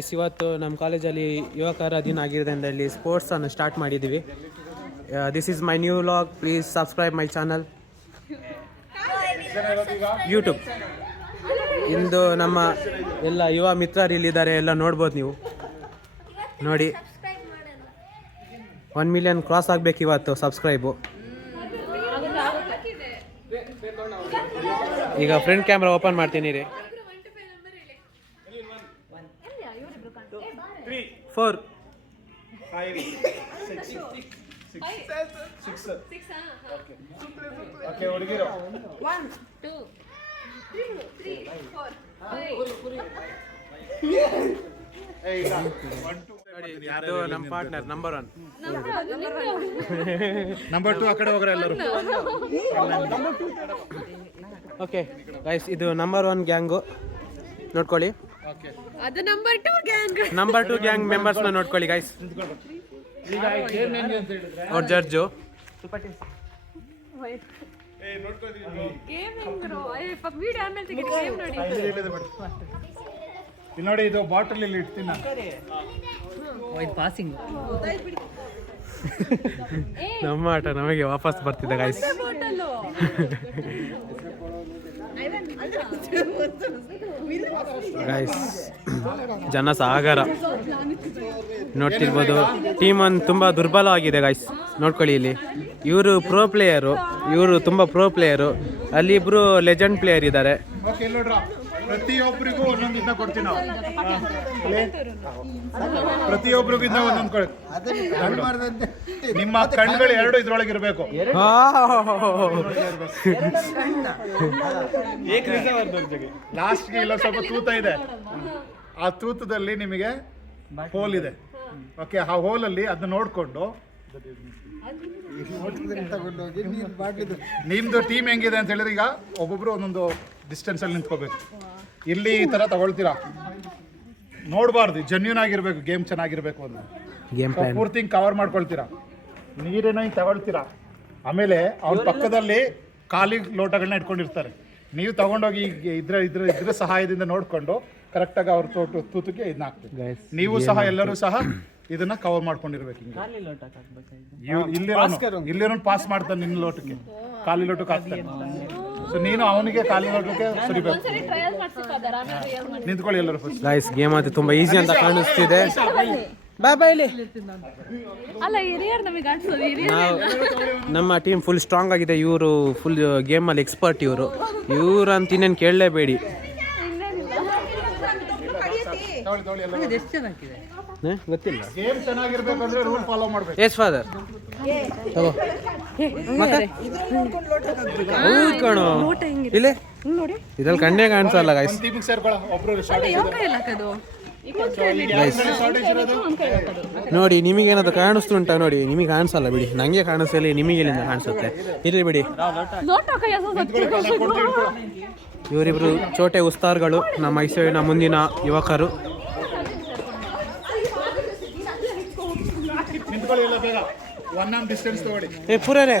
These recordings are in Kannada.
ಇವತ್ತು ನಮ್ಮ ಕಾಲೇಜಲ್ಲಿ ಯುವಕರ ದಿನ ಆಗಿರೋದ್ರಿಂದ ಇಲ್ಲಿ ಸ್ಪೋರ್ಟ್ಸನ್ನು ಸ್ಟಾರ್ಟ್ ಮಾಡಿದ್ದೀವಿ. This is my new vlog. Please subscribe my channel YouTube. ಇಂದು ನಮ್ಮ ಎಲ್ಲ ಯುವ ಮಿತ್ರರು ಇಲ್ಲಿದ್ದಾರೆ, ಎಲ್ಲ ನೋಡ್ಬೋದು ನೀವು. ನೋಡಿ 1 ಮಿಲಿಯನ್ ಕ್ರಾಸ್ ಆಗಬೇಕು ಇವತ್ತು ಸಬ್ಸ್ಕ್ರೈಬು. ಈಗ ಫ್ರಂಟ್ ಕ್ಯಾಮ್ರಾ ಓಪನ್ ಮಾಡ್ತೀನಿ ರೀ. 3 4 5 6 ಓಕೆ ಹುಡುಗಿರು 1 2 3 4 ಇದು ನಮ್ಮ ಪಾರ್ಟ್ನರ್ ನಂಬರ್ 1. ನಂಬರ್ 2 ಆ ಕಡೆ ಹೋಗ್ರೆ ಎಲ್ಲರೂ. ಓಕೆ ಗೈಸ್, ಇದು ನಂಬರ್ 1 ಗ್ಯಾಂಗು ನೋಡ್ಕೊಳ್ಳಿ. ಅದು ನಂಬರ್ 2 ಗ್ಯಾಂಗ್. ನಂಬರ್ 2 ಗ್ಯಾಂಗ್ ಮೆಂಬರ್ಸ್ನ ನೋಡ್ಕೊಳ್ಳಿ ಗೈಸ್. ಈಗ ಗೇಮ್ ಹೆಂಗೆ ಅಂತ ಹೇಳಿದ್ರೆ ಅವ್ರ ಜಡ್ಜು ಗೇಮ್ ಹೆಂಗ್ರು ವಿಡಿಯೋ ಆಮೇಲೆ ತೆಗಿ. ಗೇಮ್ ನೋಡಿ ಇಲ್ಲಿ ನೋಡಿ, ಇದು ಬಾಟಲ್ ಇಲ್ಲಿ ಇಡ್ತೀನಿ ನಾನು. ಪಾಸಿಂಗ್ ನಮ್ಮ ಆಟ ನಮಗೆ ವಾಪಸ್ ಬರ್ತಿದೆ ಗೈಸ್. ಗೈಸ್ ಜನ ಸಾಗರ ನೋಡ್ತಿರ್ಬೋದು. ಟೀಮ್ ಒಂದು ತುಂಬ ದುರ್ಬಲವಾಗಿದೆ ಗೈಸ್, ನೋಡ್ಕೊಳ್ಳಿ ಇಲ್ಲಿ. ಇವರು ಪ್ರೋ ಪ್ಲೇಯರು, ಇವರು ತುಂಬ ಪ್ರೋ ಪ್ಲೇಯರು. ಅಲ್ಲಿ ಇಬ್ರು ಲೆಜೆಂಡ್ ಪ್ಲೇಯರ್ ಇದ್ದಾರೆ. ಓಕೆ, ಇಲ್ಲಿ ನೋಡ್ರ, ಪ್ರತಿಯೊಬ್ಬರಿಗೂ ಒಂದೊಂದು ಇಂದ ಕೊಡ್ತೀನಿ ನಾವು. ಪ್ರತಿಯೊಬ್ಬರಿಗೂ ಇಂದ ಒಂದೊಂದು ಕೊಡಿ. ನಿಮ್ಮ ಕಣ್ಗಳು ಎರಡು ಇದ್ರೊಳಗೆ ಇರಬೇಕು. ಲಾಸ್ಟ್ಗೆ ಇಲ್ಲ ಸ್ವಲ್ಪ ತೂತ ಇದೆ, ಆ ತೂತದಲ್ಲಿ ನಿಮಗೆ ಹೋಲ್ ಇದೆ. ಓಕೆ, ಆ ಹೋಲಲ್ಲಿ ಅದನ್ನ ನೋಡ್ಕೊಂಡು ನಿಮ್ದು ಟೀಮ್ ಹೆಂಗಿದೆ ಅಂತ ಹೇಳಿದ್ರೆ, ಈಗ ಒಬ್ಬೊಬ್ರು ಒಂದೊಂದು ಡಿಸ್ಟೆನ್ಸ್ ಅಲ್ಲಿ ನಿಂತ್ಕೋಬೇಕು. ಇಲ್ಲಿ ಈ ತರ ತಗೊಳ್ತೀರಾ, ನೋಡಬಾರ್ದು, ಜೆನ್ಯೂನ್ ಆಗಿರ್ಬೇಕು, ಗೇಮ್ ಚೆನ್ನಾಗಿರ್ಬೇಕು ಅಂತ. ಪೂರ್ತಿ ಕವರ್ ಮಾಡ್ಕೊಳ್ತೀರಾ, ನೀರೇನೋ ಹಿಂಗೆ ತಗೊಳ್ತೀರಾ. ಆಮೇಲೆ ಅವ್ರ ಪಕ್ಕದಲ್ಲಿ ಖಾಲಿ ಲೋಟಗಳನ್ನ ಇಟ್ಕೊಂಡಿರ್ತಾರೆ. ನೀವು ತಗೊಂಡೋಗಿ ಇದ್ರ ಸಹಾಯದಿಂದ ನೋಡ್ಕೊಂಡು ಕರೆಕ್ಟಾಗಿ ಅವ್ರ ತೂತಕ್ಕೆ ಇದನ್ನ ಹಾಕ್ತೀವಿ. ನೀವು ಸಹ ಎಲ್ಲರೂ ಸಹ ಇದನ್ನ ಕವರ್ ಮಾಡ್ಕೊಂಡಿರ್ಬೇಕು. ಇಲ್ಲಿರೋ ಪಾಸ್ ಮಾಡ್ತಾನೆ ನಿನ್ನ ಲೋಟಕ್ಕೆ, ಖಾಲಿ ಲೋಟಕ್ಕೆ ಹಾಕ್ತಾನೆ. ಸೊ ನೀನು ಅವನಿಗೆ ಖಾಲಿ ಲೋಟಕ್ಕೆ ಸುರಿಬೇಕು. ನಿಂತ್ಕೊಳ್ಳಿ ಎಲ್ಲರೂ ಫಸ್ಟ್. ಗೈಸ್ ಗೇಮ್ ಅದು ತುಂಬಾ ಈಸಿ ಅಂತ ಕಾಣಿಸ್ತಿದೆ. ಬಾಯ್ ಬಾಯ್. ಇಲ್ಲಿ ನಮ್ಮ ಟೀಮ್ ಫುಲ್ ಸ್ಟ್ರಾಂಗ್ ಆಗಿದೆ. ಇವರು ಫುಲ್ ಗೇಮಲ್ಲಿ ಎಕ್ಸ್ಪರ್ಟ್. ಇವರು ಅಂತ ಇನ್ನೇನು ಕೇಳಲೇಬೇಡಿ. ಗೊತ್ತಿಲ್ಲ. ಗೇಮ್ ಚೆನ್ನಾಗಿರ್ಬೇಕಂದ್ರೆ ರೂಲ್ ಫಾಲೋ ಮಾಡ್ಬೇಕು. ಎಸ್ ಫಾದರ್ ತಗೋ. ಕಣೋ ಇಲ್ಲಿ ಇದ್ರಲ್ಲಿ ಕಣ್ಣೇ ಕಾಣಿಸಲ್ಲ ಗೈಸ್. ನೋಡಿ, ನಿಮಗೇನಾದ್ರು ಕಾಣಿಸ್ತುಂಟ ನೋಡಿ, ನಿಮಗೆ ಕಾಣಿಸಲ್ಲ ಬಿಡಿ. ನಂಗೆ ಕಾಣಿಸಲಿ, ನಿಮಗೆ ಎಲ್ಲಿಂದ ಕಾಣಿಸುತ್ತೆ. ಇರ್ಲಿ ಬಿಡಿ. ಇವರಿಬ್ರು ಚೋಟೆ ಉಸ್ತಾರ್ಗಳು, ನಮ್ಮ ಮೈಸೂರಿನ ಮುಂದಿನ ಯುವಕರು. ಪೂರೇ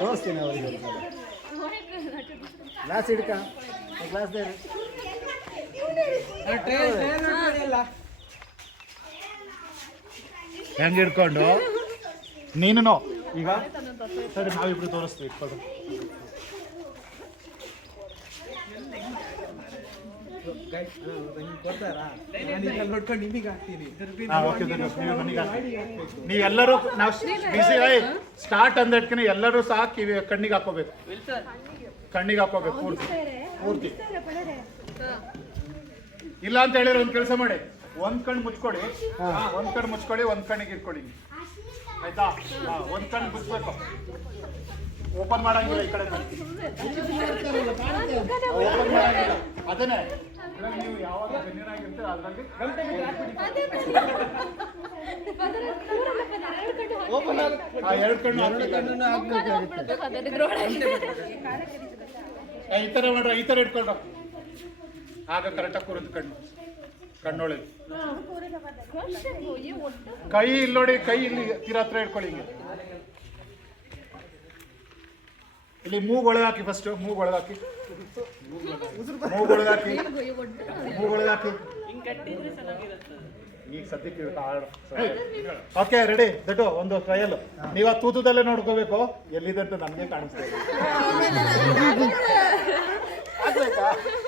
ತೋರಿಸ್ತೀನಿ ಅವರಿಗೆ. ಗ್ಲಾಸ್ ಹಿಡ್ಕ, ಗ್ಲಾಸ್ ಹೆಂಗೆ ಹಿಡ್ಕೊಂಡು ನೀನು ಈಗ ಸರಿ ನಾವಿಬ್ರು ತೋರಿಸ್ತೀವಿ. ನೀವೆಲ್ಲರೂ ನಾವು ಬಿಸಿ ಸ್ಟಾರ್ಟ್ ಅಂದಕ್ಕೆ ಎಲ್ಲರೂ ಸಹ ಕಣ್ಣಿಗೆ ಹಾಕೋಬೇಕು. ಕಣ್ಣಿಗೆ ಹಾಕೋಬೇಕು ಪೂರ್ತಿ. ಇಲ್ಲ ಅಂತ ಹೇಳಿದ್ರೆ ಒಂದು ಕೆಲಸ ಮಾಡಿ, ಒಂದ್ ಕಣ್ಣು ಮುಚ್ಕೊಳ್ಳಿ, ಒಂದ್ ಕಣ್ಣಿಗೆ ಇಟ್ಕೊಳ್ಳಿ. ಆಯ್ತಾ? ಒಂದ್ ಕಣ್ಣು ಮುಚ್ಬೇಕು, ಓಪನ್ ಮಾಡಂಗಿಲ್ಲ. ಈ ಕಡೆ ಓಪನ್ ಮಾಡಂಗಿಲ್ಲ. ಅದನ್ನೇ ನೀವು ಯಾವಾಗ ಬೆನ್ನಿನಾಗಿರ್ತೀರ ಅದರಲ್ಲಿ ಎರಡು ಕಣ್ಣು ಈ ತರ ಮಾಡ್ರ, ಈ ತರ ಇಟ್ಕೊಳ್ರ. ಆಗ ಕರೆಕ್ಟಾಗಿ ಕೂರಿದ ಕಣ್ಣೊಳಗೆ ಕೈ ಇಲ್ಲಿ ನೋಡಿ, ಕೈ ಇಲ್ಲಿ ತೀರ ಹತ್ರ ಇಟ್ಕೊಳ್ಳಿ. ಹಿಂಗೆ ಇಲ್ಲಿ ಮೂಗೊಳಗಾಕಿ ಫಸ್ಟ್ ಮೂಗೊಳಗಾಕಿ ಮೂಗೊಳಗಾಕಿ ಮೂಗೊಳಗಾಕಿ ಈಗ ಸದ್ಯಕ್ಕೆ ಓಕೆ ರೆಡಿ ದಟ್ಟು ಒಂದು ಟ್ರಯಲ್ ನೀವು ಆ ತೂತದಲ್ಲೇ ನೋಡ್ಕೋಬೇಕು ಎಲ್ಲಿದೆ ಅಂತ ನಮಗೆ ಕಾಣಿಸ್ತಾ ಇದೆ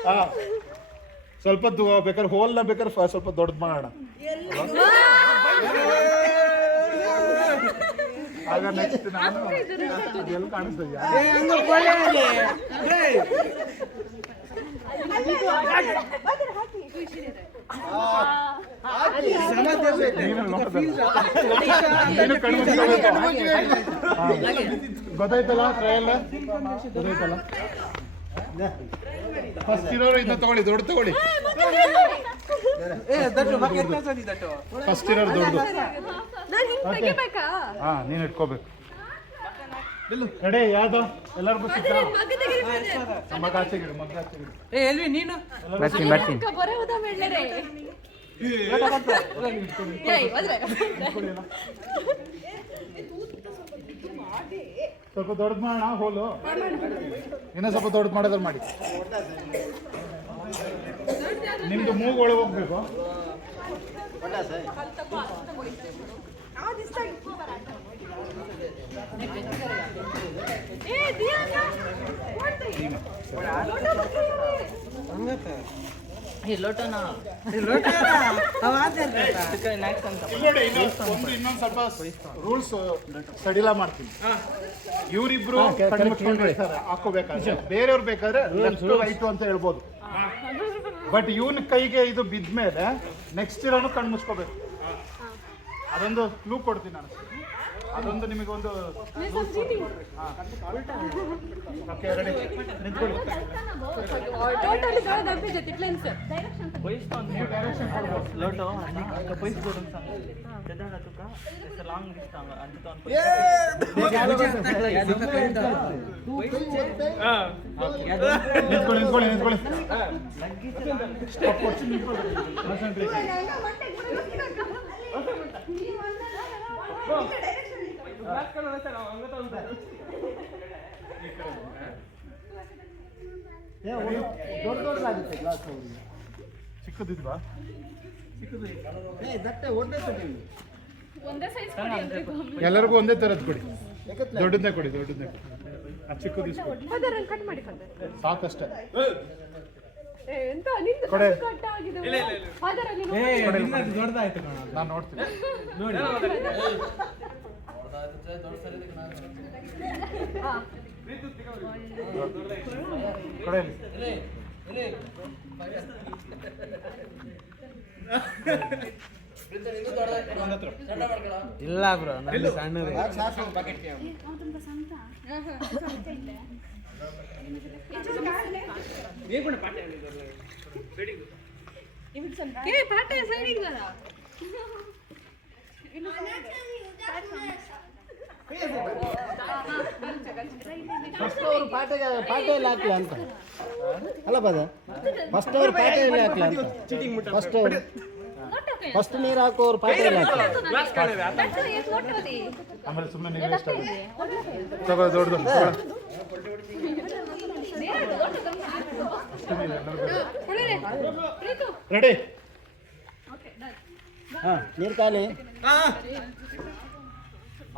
ಹಾ ಸ್ವಲ್ಪ ಬೇಕಾದ್ರೆ ಹೋಲ್ನ ಬೇಕಾದ್ರೆ ಸ್ವಲ್ಪ ದೊಡ್ಡದು ಮಾಡೋಣ ಆಗ ನೆಕ್ಸ್ಟ್ ನಾನು ಅದೆಲ್ಲ ಕಾಣಿಸ್ತಾ ಗೊತ್ತಾಯ್ತಲ್ಲ ಟ್ರಯಲ್ ಗೊತ್ತಾಯ್ತಲ್ಲ ಫಸ್ಟ್ ಇರೋರು ಇದನ್ನ ತಗೊಳ್ಳಿ ದೊಡ್ಡ ತಗೊಳ್ಳಿ ಫಸ್ಟ್ ಇರೋರು ದೊಡ್ಡದು ಹಾ ನೀನು ಇಟ್ಕೋಬೇಕು ಕಡೆ ಯಾವ್ದು ಎಲ್ಲರಿಗೂ ಸಿಕ್ಕ ಮಗ ಆಚೆ ಗಿಡು ಮಗ ಆಚೆ ಗಿಡು ಎಲ್ವಿ ನೀನು ಬರ್ತೀನಿ ಸ್ವಲ್ಪ ದೊಡ್ಡದು ಮಾಡೋಣ ಹೋಲು ಇನ್ನೂ ಸ್ವಲ್ಪ ದೊಡ್ಡದು ಮಾಡೋದ್ರ ಮಾಡಿ ನಿಮ್ದು ಮೂಗು ಒಳಗೆ ಹೋಗ್ಬೇಕು ಇನ್ನೊಂದು ಸ್ವಲ್ಪ ರೂಲ್ಸ್ ಸಡಿಲ ಮಾಡ್ತೀನಿ ಇವರಿಬ್ರು ಹಾಕೋಬೇಕಾದ್ರೆ ಬೇರೆಯವ್ರು ಬೇಕಾದ್ರೆ ಲೆಫ್ಟ್ ರೈಟ್ ಅಂತ ಹೇಳ್ಬೋದು ಬಟ್ ಇವನ್ ಕೈಗೆ ಇದು ಬಿದ್ಮೇಲೆ ನೆಕ್ಸ್ಟ್ ಇರೋನು ಕಣ್ಣು ಮುಚ್ಕೋಬೇಕು ಅದೊಂದು ಕ್ಲೂ ಕೊಡ್ತೀನಿ ನಾನು ಅದೊಂದು ನಿಮಗೊಂದು ಓಕೆ ರೆಡಿ ನಿಂತ್ಕೊಳ್ಳಿ ನಿಂತ್ಕೊಳ್ಳಿ ನಿಂತ್ಕೊಳ್ಳಿ ದೊಡ್ಡದಾಗುತ್ತೆ ಗ್ಲಾಸ್ ಚಿಕ್ಕದಿದ್ವಾ ಎಲ್ಲರಿಗೂ ಒಂದೇ ತರದ್ ಕೊಡಿ ದೊಡ್ಡದನ್ನೇ ಕೊಡಿ ದೊಡ್ಡದನ್ನೇ ಅದು ಚಿಕ್ಕದು ಕಟ್ ಮಾಡಿ ಸಾಕಷ್ಟೇ ಎಂತ ನಿಂದು ಕೊಡೆ. ಕಟ್ ಆಗಿದೆ ಫಾದರ್ ಅಲ್ಲಿ ದೊಡ್ಡದಾಯ್ತು ನಾನು ನೋಡ್ತೀನಿ ಕೊಡೆಯಲ್ಲಿ ಇಲ್ಲ ಬ್ರೋ ನನ್ನ ಸಣ್ಣದು ಏ ಪಾಟೆ ಸೈಡಿಗೆ ಬರ ಪಾಟೆಯಲ್ಲಿ ಹಾಕ್ಲಾ ಅಂತ ಅಲ್ಲ ಬದ ಫಸ್ಟ್ ಅವ್ರು ಪಾಟೆಯಲ್ಲಿ ಹಾಕ್ಲಾ ಅಂತ ಫಸ್ಟ್ ನೀರು ಹಾಕೋರು ಪಾಟೆಯಲ್ಲಿ ಹಾಕ್ಲಾ ಆಮೇಲೆ ಸುಮ್ಮನೆ ನೀವು ವೇಸ್ಟ್ ಆಗುತ್ತೆ ತಗೋ ದೊಡ್ಡದು ರೆಡಿ ಹಾಂ ನೀರು ಖಾಲಿ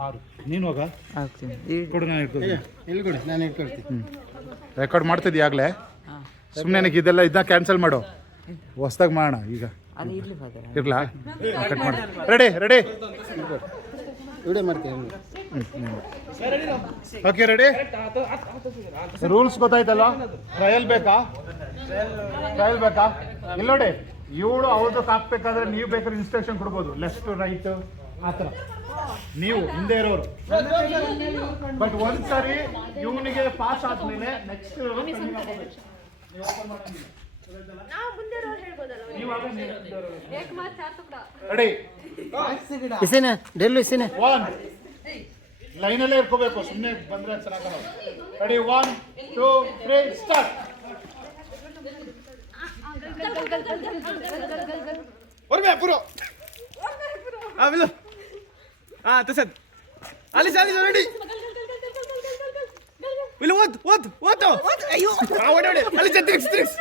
6 ನೀನು ಹೋಗ ಕೊಡು ನಾನು ಇಟ್ಕೊಳ್ತೀನಿ ಇಲ್ಲಿ ಕೊಡಿ ನಾನು ಇಟ್ಕೊಳ್ತೀನಿ ರೆಕಾರ್ಡ್ ಮಾಡ್ತಿದ್ದಿ ಆಗಲೇ ಸುಮ್ಮನೆ ನನಗೆ ಇದನ್ನ ಕ್ಯಾನ್ಸಲ್ ಮಾಡು ಹೊಸ್ದಾಗಿ ಮಾಡೋಣ ಈಗ ಇರ್ಲಾ ಕಟ್ ಮಾಡಿ ರೆಡಿ ರೆಡಿ ವಿಡಿಯೋ ಮಾಡ್ತೀನಿ ಓಕೆ ರೆಡಿ ರೂಲ್ಸ್ ಗೊತ್ತಾಯ್ತಲ್ಲ ಟ್ರಯಲ್ ಬೇಕಾ ಇಲ್ಲ ನೋಡಿ ಇವಳು ಅವ್ರದ್ದು ಹಾಕ್ಬೇಕಾದ್ರೆ ನೀವು ಬೇಕಾದ್ರೆ ಇನ್ಸ್ಟ್ರಕ್ಷನ್ ಕೊಡ್ಬೋದು ಲೆಫ್ಟ್ ರೈಟ್ ಆ ಥರ ನೀವು ಹಿಂದೆ ಇರೋರು ಬಟ್ ಒಂದ್ಸರಿ ಇವನಿಗೆ ಪಾಸ್ ಆದ್ಮೇಲೆ ನೆಕ್ಸ್ಟ್ ರೆಡಿ ಇಸಿನ ಡೆಲ್ಲು ಇಸಿನ 1 ಲೈನಲ್ಲೇ ಇರ್ಕೋಬೇಕು ಸುಮ್ಮನೆ ಬಂದ್ರೆ ಚೆನ್ನಾಗಲ್ಲ ರೆಡಿ 1 2 3 ಸ್ಟಾರ್ಟ್ ಹೊರಗೆ ಪೂರೋ ಆ ಬಿಲು ಆ ತಸದ್ ಅಲ್ಲಿ ರೆಡಿ ಇಲ್ಲಿ ಓದು ಅಯ್ಯೋ ಅಲ್ಲಿ ತಿರ್ಗಿಸ್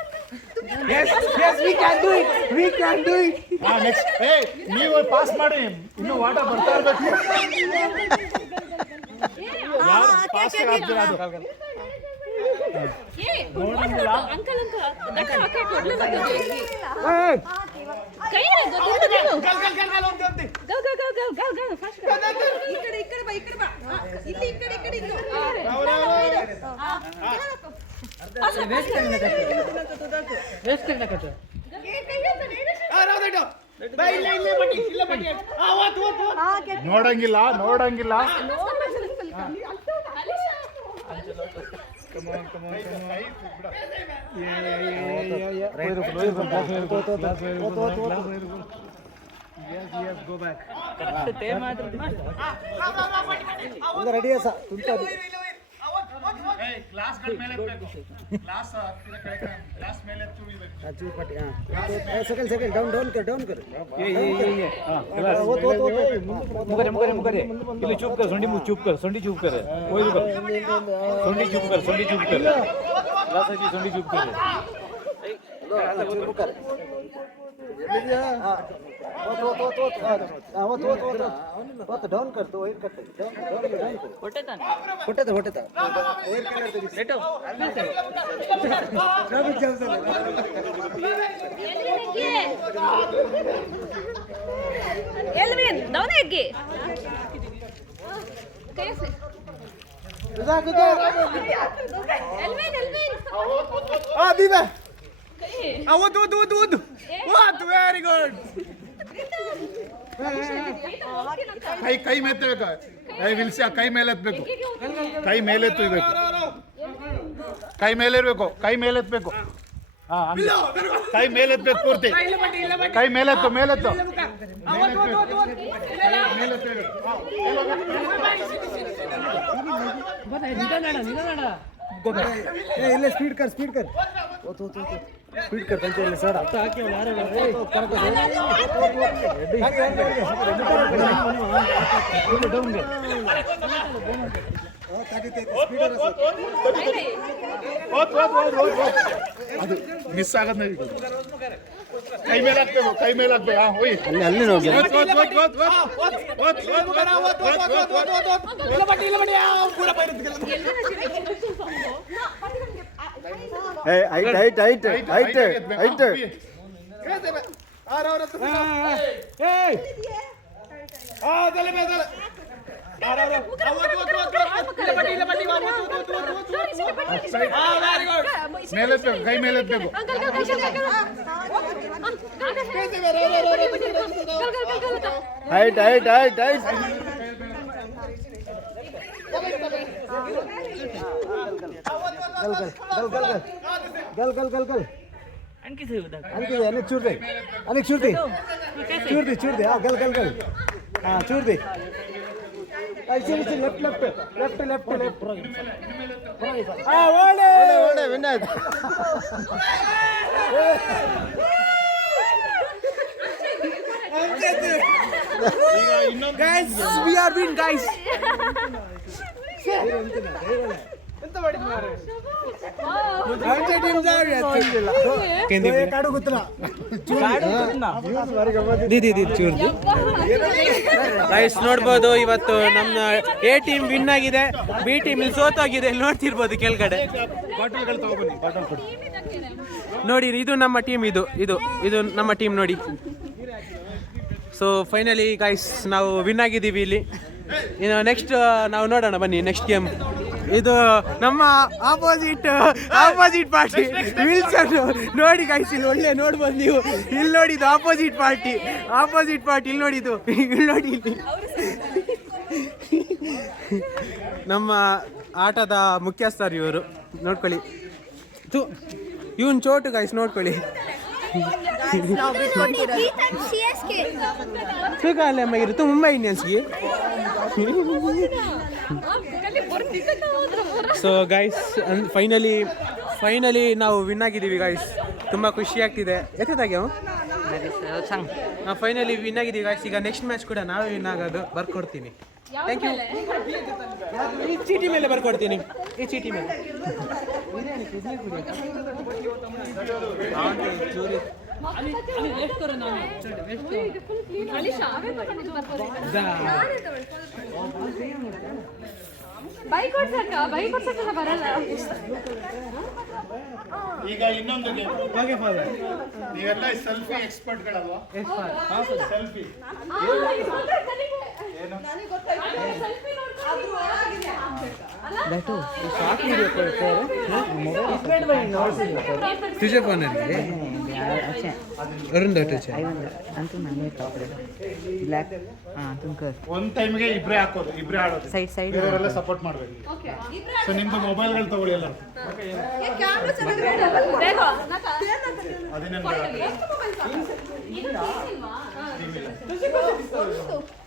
ನೆಕ್ಸ್ಟ್ ನೀವು ಪಾಸ್ ಮಾಡಿ ಇನ್ನು ವಾಟರ್ ಬರ್ತಾ ಇರ್ಬೇಕು ಪಾಸ್ ಆಗ್ತೀರಾ ಅದು ಅಂಕಲ್ ನೋಡಂಗಿಲ್ಲ ರೆಡಿಯಾ ಸರ್ ಗ್ಲಾಸ್ ಮೇಲೆ ಗ್ಲಾಸ್ ಮೇಲೆ सेकंड डाउन कर मुकरे ಇಲ್ಲಿ ಚೂಪ್ ಕರ್ ಸೊಂಡಿ ಚೂಪ್ ಕರ್ ಓಯ್ ಸೊಂಡಿ ಚೂಪ್ ಕರ್ ಗ್ಲಾಸ್ ಅಲ್ಲಿ ಸೊಂಡಿ ಚೂಪ್ ಕರ್ डाउन कर तो वेट करते होटे वेट कर एल्विन डाउन एग्गी कैसे एल्विन दीदा ಓದ್ ವೆರಿ ಗುಡ್ ಕೈ ಮೇತ್ಬೇಕು ವಿಲ್ಸಿ ಕೈ ಮೇಲೆ ಎತ್ತಬೇಕು ಕೈ ಮೇಲೆ ಎತ್ತಬೇಕು ಕೈ ಮೇಲೆ ಇರಬೇಕು ಕೈ ಮೇಲೆ ಎತ್ತಬೇಕು ಕೈ ಮೇಲೆ ಎತ್ತಬೇಕು ಪೂರ್ತಿ ಕೈ ಮೇಲೆತ್ತು ಇಲ್ಲ ಸ್ಪೀಡ್ कर स्पीड कर पंचे सर अब हाकि यार ಅದು ಮಿಸ್ ಆಗದ ಕೈ ಮೇಲೆ ಹಾಕ್ಬೇಕು ಹೋಯ್ ಅಲ್ಲಿ ನೋಡಿ ಹೈಟ್ ಮೇಲೆ ಕೈ ಮೇಲೆ ಎತ್ತಬೇಕು ಹೈಟ್ गल अनिक चूर दे हाँ गल हाँ चूर दे लेफ्ट ओले Vinayak guys we are win guys guys ನೋಡ್ಬೋದು ಇವತ್ತು ನಮ್ಮ ಎ ಟೀಮ್ ವಿನ್ ಆಗಿದೆ ಬಿ ಟೀಮ್ ಇಲ್ಲಿ ಸೋತೋಗಿದೆ ಇಲ್ಲಿ ನೋಡ್ತಿರ್ಬೋದು ಕೆಳಗಡೆ ನೋಡಿ ಇದು ನಮ್ಮ ಟೀಮ್ ಇದು ನಮ್ಮ ಟೀಮ್ ನೋಡಿ ಸೊ ಫೈನಲಿ ಗೈಸ್ ನಾವು ವಿನ್ ಆಗಿದ್ದೀವಿ ಇಲ್ಲಿ ಇನ್ನು ನೆಕ್ಸ್ಟ್ ನಾವು ನೋಡೋಣ ಬನ್ನಿ ನೆಕ್ಸ್ಟ್ ಗೇಮ್ ಇದು ನಮ್ಮ ಆಪೋಸಿಟ್ ಪಾರ್ಟಿ ವಿಲ್ಸನ್ ನೋಡಿ ಗೈಸ್ ಇಲ್ಲಿ ಒಳ್ಳೆ ನೋಡ್ಬೋದು ನೀವು ಇಲ್ಲಿ ನೋಡಿದ್ದು ಆಪೋಸಿಟ್ ಪಾರ್ಟಿ ಇಲ್ಲಿ ನೋಡಿದ್ದು ಇಲ್ಲಿ ನೋಡಿ ಇಲ್ಲಿ ನಮ್ಮ ಆಟದ ಮುಖ್ಯಸ್ಥರು ಇವರು ನೋಡ್ಕೊಳ್ಳಿ ಇವನ್ ಚೋಟು ಗೈಸ್ ನೋಡ್ಕೊಳ್ಳಿ ಮುಂಬೈ ಇಂಡಿಯನ್ಸ್ಗೆ ಸೊ ಗೈಸ್ ಫೈನಲಿ ನಾವು ವಿನ್ ಆಗಿದ್ದೀವಿ ಗೈಸ್ ತುಂಬ ಖುಷಿ ಆಗ್ತಿದೆ ಎತ್ತಿದಾಗೆ ಫೈನಲಿ ವಿನ್ ಆಗಿದ್ದೀವಿ ಗೈಸ್ ಈಗ ನೆಕ್ಸ್ಟ್ ಮ್ಯಾಚ್ ಕೂಡ ನಾವೇ ವಿನ್ ಆಗೋದು ಬರ್ಕೊಡ್ತೀನಿ ಥ್ಯಾಂಕ್ ಯು. ಈ ಚೀಟಿ ಮೇಲೆ ಬರ್ಕೊಡ್ತೀನಿ, ಈ ಚೀಟಿ ಮೇಲೆ. ಬೈಕ್ ಓಡ್ಸಕ್ಕ ಬರಲ್ಲ. ಈಗ ಇನ್ನೊಂದು ಗೇಮ್. ನೀವೆಲ್ಲ ಸೆಲ್ಫಿ ಎಕ್ಸ್ಪರ್ಟ್ಗಳಲ್ವಾ? ಸೆಲ್ಫಿ तुझे फोन है अरुण दटचे ಅಂತೂ ನಾನೇ ಟಾಪ್ ಬ್ಲ್ಯಾಕ್ ಅಂತೂ ಕರ್ ಒಂದ್ ಟೈಮ್ಗೆ ಇಬ್ರೇ ಹಾಕೋದು, ಇಬ್ರೇ ಆಡೋದು. ಸೈಡ್ ಸೈಡ್ ಬೇರೆಯವರೆಲ್ಲ ಸಪೋರ್ಟ್ ಮಾಡ್ಬೇಕು. ಸೊ ನಿಮ್ದು ಮೊಬೈಲ್ಗಳು ತಗೊಳ್ಳಿ ಎಲ್ಲ. ಅದೇನೇನು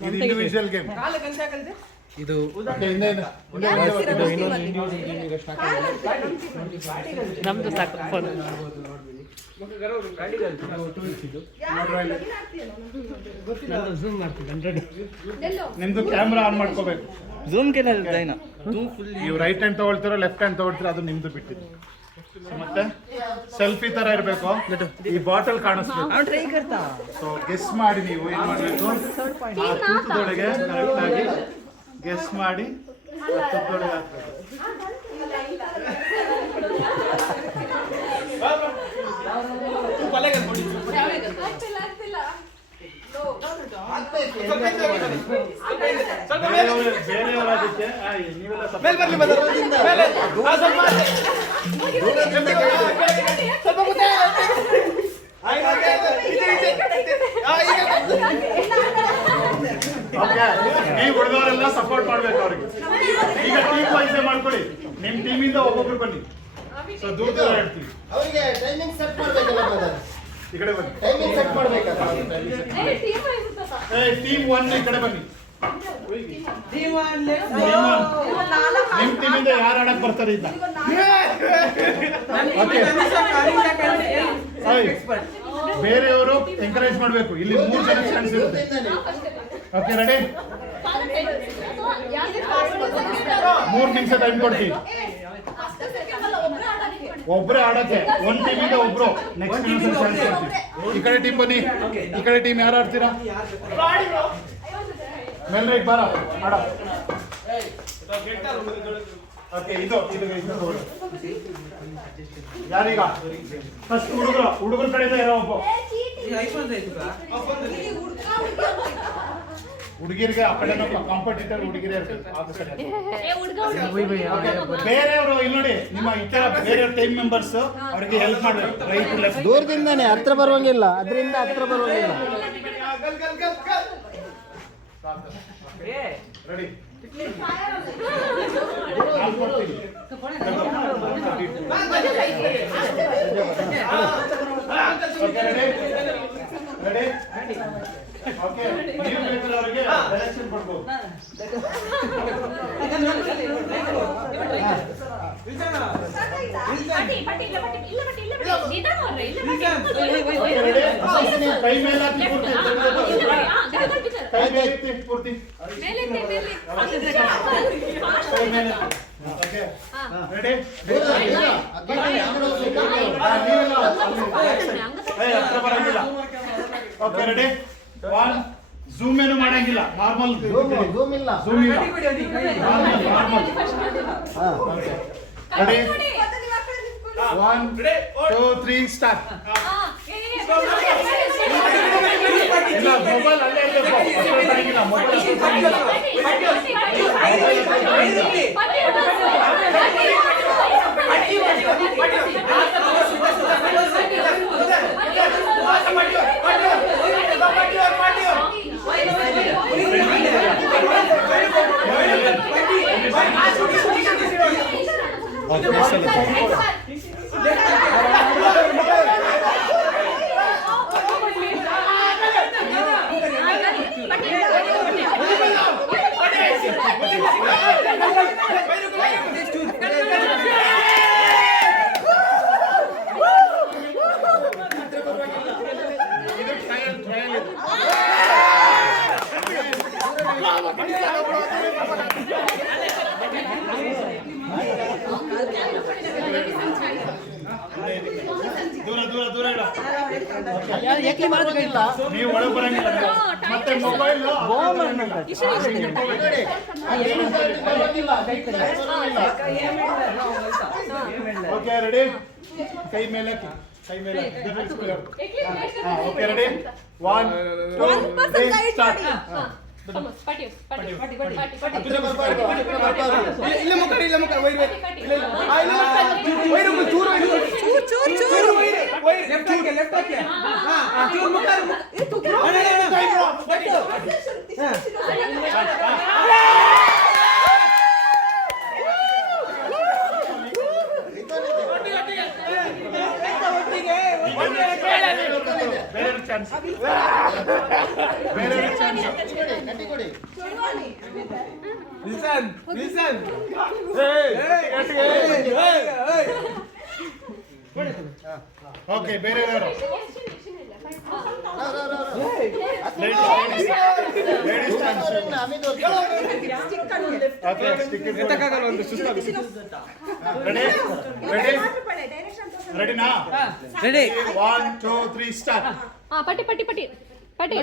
ಇದು ಇಂಡಿವಿಜುವಲ್ ಗೇಮ್. ಇದು ನಮ್ದು ಸಾಕು ಫೋನ್ ನಿಮ್ದು ಕ್ಯಾಮ್ರಾ ಆನ್ ಮಾಡ್ಕೋಬೇಕು. ಝೂಮ್ ಕೆನಲ್ ದೈನ ನೀವು ರೈಟ್ ಹ್ಯಾಂಡ್ ತಗೊಳ್ತೀರೋ ಲೆಫ್ಟ್ ಹ್ಯಾಂಡ್ ತಗೊಳ್ತೀರೋ ಅದು ನಿಮ್ದು ಬಿಟ್ಟಿದ್ದು. ಮತ್ತೆ ಸೆಲ್ಫಿ ತರ ಇರಬೇಕು. ಈ ಬಾಟಲ್ ಕಾಣಿಸ್ಬೇಕು. ಟ್ರೈ ಕರ್ತಾ ಸೊ ಗೆಸ್ ಮಾಡಿ ನೀವು ಏನ್ ಮಾಡಬೇಕು, ಆ ತೂಕದೊಳಗೆ ಕರೆಕ್ಟ್ ಆಗಿ ಗೆಸ್ ಮಾಡಿ ಆ ತೂಕದೊಳಗೆ ಹಾಕ್ಬೇಕು. ಬೇರೆಯವರಾಗಿತ್ತೆ ನೀವೆಲ್ಲ ನೀವು ಹೊಡೆದವರೆಲ್ಲ ಸಪೋರ್ಟ್ ಮಾಡ್ಬೇಕು ಅವ್ರಿಗೆ. ಈಗ ಟೀಮ್ ವೈಸ್ ಮಾಡ್ಕೊಳ್ಳಿ. ನಿಮ್ ಟೀಮಿಂದ ಒಬ್ಬೊಬ್ರು ಬನ್ನಿ. ಸೊ ದೂರ ದೂರ ಹೇಳ್ತೀವಿ. ಅವರಿಗೆ ಟೈಮಿಂಗ್ ಸೆಟ್ ಮಾಡಬೇಕಲ್ಲ ಬ್ರದರ್, ಈ ಕಡೆ ಬನ್ನಿ. ಟೈಮಿಂಗ್ ಸೆಟ್ ಮಾಡಬೇಕಲ್ಲ. ಟೀಮ್ 1 ಈ ಕಡೆ ಬನ್ನಿ. ನಿಮ್ ಟೀಮಿಂದ ಯಾರು ಆಡಕ್ ಬರ್ತಾರೆ ಇದ್ದ? ಬೇರೆಯವರು ಎಂಕರೇಜ್ ಮಾಡ್ಬೇಕು. ಇಲ್ಲಿ 3 ಜನ ಚಾನ್ಸ್ ಇರುತ್ತೆ. Okay ready? 3 ನಿಮಿಷ ಟೈಮ್ ಕೊಡ್ತೀವಿ. ಒಬ್ರೇ ಆಡಕ್ಕೆ, ಒಂದ್ ಟೀಮಿಂದ ಒಬ್ರು ನೆಕ್ಸ್ಟ್ ಚಾನ್ಸ್ ಕೊಡ್ತೀವಿ. ಈ ಕಡೆ ಟೀಮ್ ಬನ್ನಿ. ಈ ಕಡೆ ಟೀಮ್ ಯಾರು ಆಡ್ತೀರಾ? ಮೇಲ್ರೈಟ್ ಬಾರ ಆಡ. ಓಕೆ ಇದು ಯಾರೀಗ ಫಸ್ಟ್ ಹುಡುಗರ ಕಡೆಯಿಂದ ಇರೋ ಒಬ್ಬ ಹುಡುಗಿರಿಗೆ ಆ ಕಡೆ ಕಾಂಪಿಟೇಟರ್ ಹುಡುಗಿರೇ ಇರ್ಬೇಕು. ಬೇರೆಯವರು ಇಲ್ಲಿ ನೋಡಿ, ನಿಮ್ಮ ಇತರ ಬೇರೆ ಟೀಮ್ ಮೆಂಬರ್ಸ್ ಅವರಿಗೆ ಹೆಲ್ಪ್ ಮಾಡಬೇಕು. ರೈಟ್ ಲೆಫ್ಟ್ ದೂರದಿಂದಾನೆ ಹತ್ರ ಬರುವಂಗಿಲ್ಲ, ಅದರಿಂದ ಹತ್ರ ಬರುವಂಗಿಲ್ಲ. ರೆಡಿ? ಓಕೆ ನೀವು ಬೇಕಾದ್ರೆ ಅವರಿಗೆ ಡೈರೆಕ್ಷನ್ ಕೊಡ್ಬೋದು. ಕೈ ಮೇಲೆ ಹಾಕಿ ಪೂರ್ತಿ. ಕೈ ಮೇಲೆ ಎತ್ತಿ ಪೂರ್ತಿ. ಕೈ ಮೇಲೆ. Okay ready? ಹತ್ರ ಬರಂಗಿಲ್ಲ. Okay ready? 1 ಝೂಮ್ ಏನು ಮಾಡಂಗಿಲ್ಲ. ನಾರ್ಮಲ್ ಝೂಮ್ ಇಲ್ಲ. ಝೂಮ್ ಇಲ್ಲ. ನಾರ್ಮಲ್. ರೆಡಿ? 1 2 3 ಸ್ಟಾರ್ಟ್. ಇಲ್ಲ ಮೊಬೈಲ್ ಅಲ್ಲೇ ಇರಬೇಕು. ಬರಂಗಿಲ್ಲ ಮೊಬೈಲ್. ಇದು ಟ್ರಯಲ್ ಇದು. ನೀವು ಒಳಗೆ ಬರಂಗಿಲ್ಲ ಮತ್ತೆ ಮೊಬೈಲ್ ಓಕೆ ರೆಡಿ ಕೈ ಮೇಲೆ ಓಕೆ ರೆಡಿ 1 2 3 ಸ್ಟಾರ್ಟ್ ಬೇರೆ ಚಾನ್ಸ್ ಓಕೆ ಬೇರೆ ಯಾರು ಲೇಡೀಸ್ ಚಾನ್ಸ್ ಓಕೆ ರೆಡಿನಾ ರೆಡಿ 1 2 3 ಸ್ಟಾರ್ಟ್ ಪಟ್ಟಿ ಪಟ್ಟಿ ಪಟ್ಟಿ ಪಟ್ಟಿ